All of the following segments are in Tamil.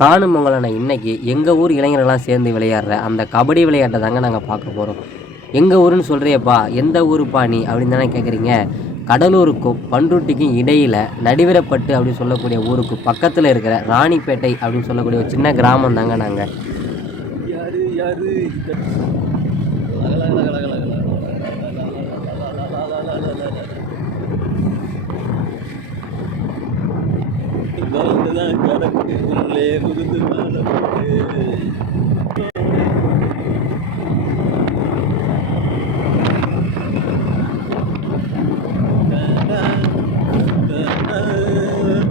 காணும் பொங்கலான இன்னைக்கு எங்கள் ஊர் இளைஞர்கள்லாம் சேர்ந்து விளையாடுற அந்த கபடி விளையாட்டை தாங்க நாங்கள் பார்க்க போகிறோம். எங்கள் ஊருன்னு சொல்கிறியப்பா, எந்த ஊருப்பா நீ அப்படின்னு தானே கேட்குறீங்க. கடலூருக்கும் பண்ருட்டிக்கும் இடையில் நடிவரப்பட்டு அப்படின்னு சொல்லக்கூடிய ஊருக்கு பக்கத்தில் இருக்கிற ராணிப்பேட்டை அப்படின்னு சொல்லக்கூடிய ஒரு சின்ன கிராமம் தாங்க நாங்கள்.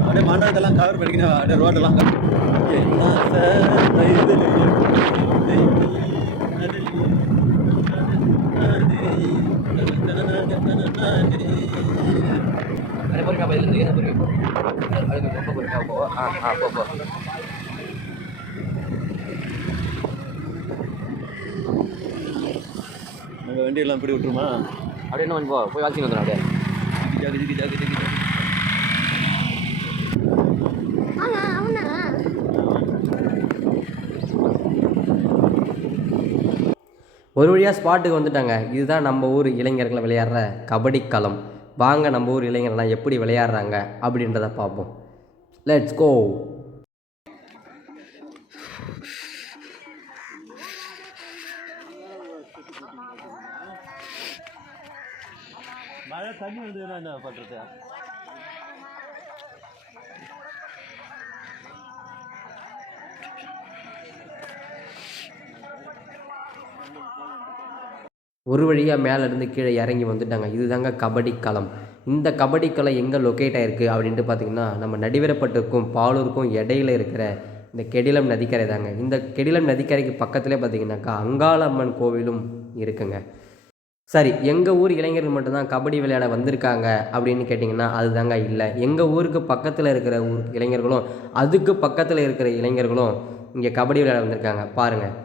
அப்படியே மண்டபத்தெல்லாம் கவர் பண்ணிக்கணும். அப்படியே ரோடெல்லாம் நாங்கள் வண்டியெல்லாம் இப்படி விட்டுருமா? அப்படியே என்ன பண்ணி போய் வாக்கிங் வந்துடும். அப்படியே ஒரு வழியாக ஸ்பாட்டுக்கு வந்துட்டாங்க. இதுதான் நம்ம ஊர் இளைஞர்களை விளையாடுற கபடி களம். வாங்க நம்ம ஊர் இளைஞர்கள்லாம் எப்படி விளையாடுறாங்க அப்படின்றத பார்ப்போம். Let's go. மழை தண்ணி வந்து என்ன பண்ணுறது? ஒரு வழியாக மேலேருந்து கீழே இறங்கி வந்துட்டாங்க. இதுதாங்க கபடி களம். இந்த கபடி களம் எங்கே லொக்கேட் ஆகிருக்கு அப்படின்ட்டு பார்த்திங்கன்னா, நம்ம நடிவரப்பட்டுக்கும் பாலூருக்கும் இடையில இருக்கிற இந்த கெடிலம் நதிக்கரை தாங்க. இந்த கெடிலம் நதிக்கரைக்கு பக்கத்துலேயே பார்த்திங்கனாக்கா அங்காளம்மன் கோவிலும் இருக்குங்க. சரி, எங்கள் ஊர் இளைஞர்கள் மட்டும்தான் கபடி விளையாட வந்திருக்காங்க அப்படின்னு கேட்டிங்கன்னா அதுதாங்க இல்லை. எங்கள் ஊருக்கு பக்கத்தில் இருக்கிற ஊர் இளைஞர்களும் அதுக்கு பக்கத்தில் இருக்கிற இளைஞர்களும் இங்கே கபடி விளையாட வந்திருக்காங்க. பாருங்கள்.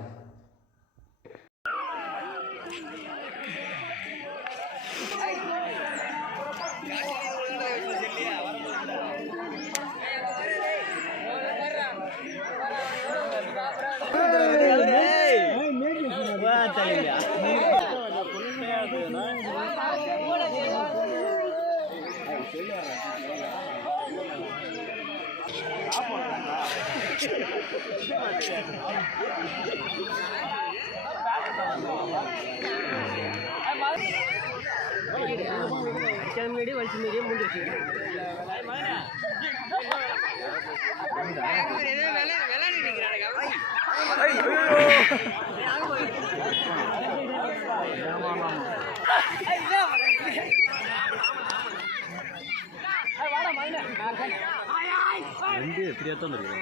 வண்டி எப்படியா தான் இருக்கு.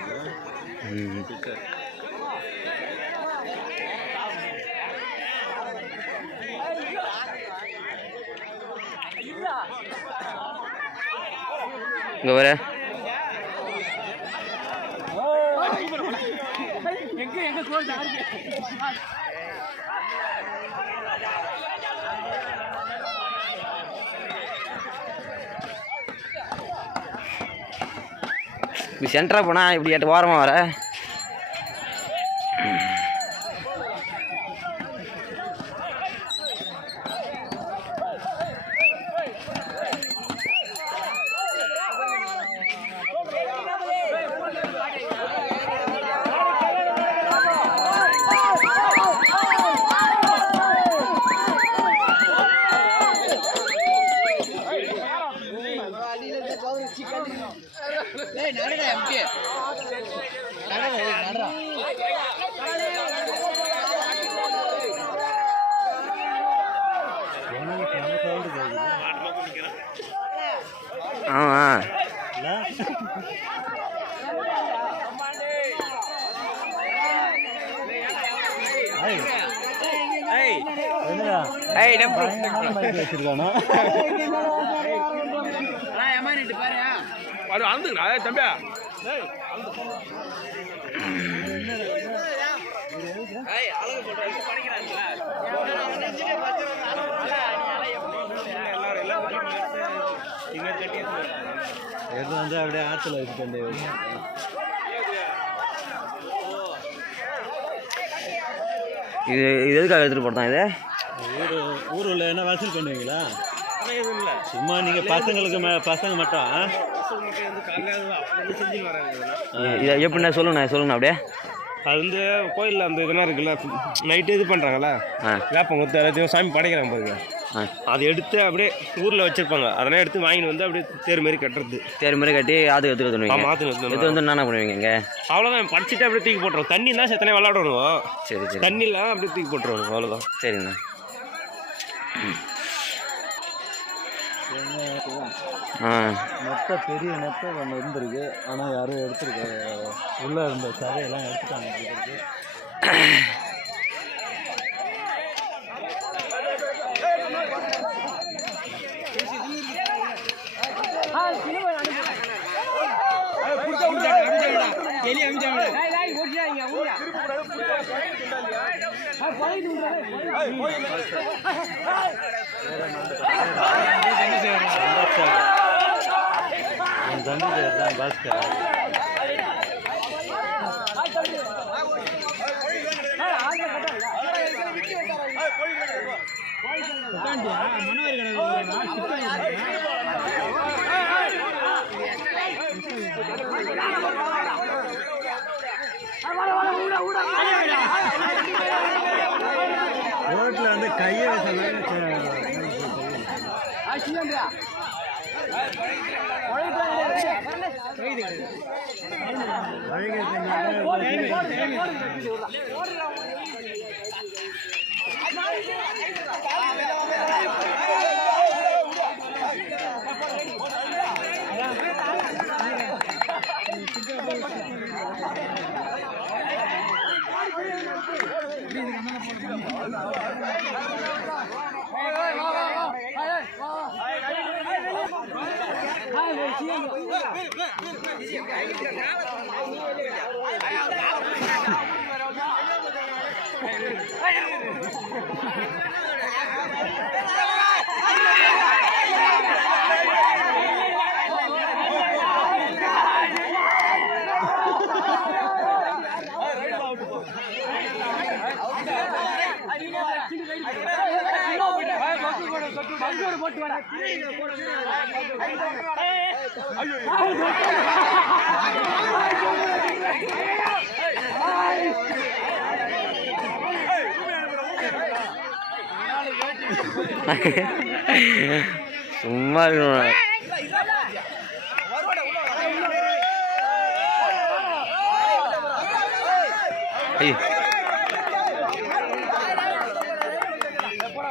இங்கே வர இப்படி சென்டராக போனால் இப்படி எட்டு ஓரமாக வர வச்சிருக்கானோ தம்பியா எடுத்து வந்து அப்படியே ஆற்றுல வச்சுட்டு இது எதுக்காக எடுத்துகிட்டு போகிறதான் இது? ஊரில் என்ன வசூல் பண்ணுவீங்களா? இல்லை, சும்மா நீங்கள் பசங்க மட்டும் இதை எப்படிண்ணா சொல்லுங்கண்ணா அப்படியே. அது வந்து கோயிலில் அந்த இதெல்லாம் இருக்குல்ல, நைட்டு இது பண்ணுறாங்களா, வேப்பம் கொத்து எல்லாத்தையும் சாமி படைக்கிறாங்க பாருங்க, அதை எடுத்து அப்படியே ஊரில் வச்சுருப்பாங்க. அதெல்லாம் எடுத்து வாங்கிட்டு வந்து அப்படியே தேர் மாதிரி கட்டுறது. தேர் மாதிரி கட்டி ஆற்றுக்கு எடுத்து வந்து என்ன பண்ணுவீங்க இங்கே? அவ்வளோதான், படிச்சுட்டு அப்படியே தூக்கி போட்டுருவோம். தண்ணி தான் செத்தனே விளாடுவோம். சரி சரி, தண்ணிலாம் அப்படியே தூக்கி போட்டுருவோம், அவ்வளோதான். சரிங்கண்ணா. நெட்டை பெரிய நெட்டை ஒன்று இருந்திருக்கு, ஆனால் யாரும் எடுத்துருக்காங்க. உள்ளே இருந்த சதையெல்லாம் எடுத்துட்டாங்க. பாஸ்கர் ரோட்டில் வந்து கையை சும்மா இருக்கணும். ஐயோ போடா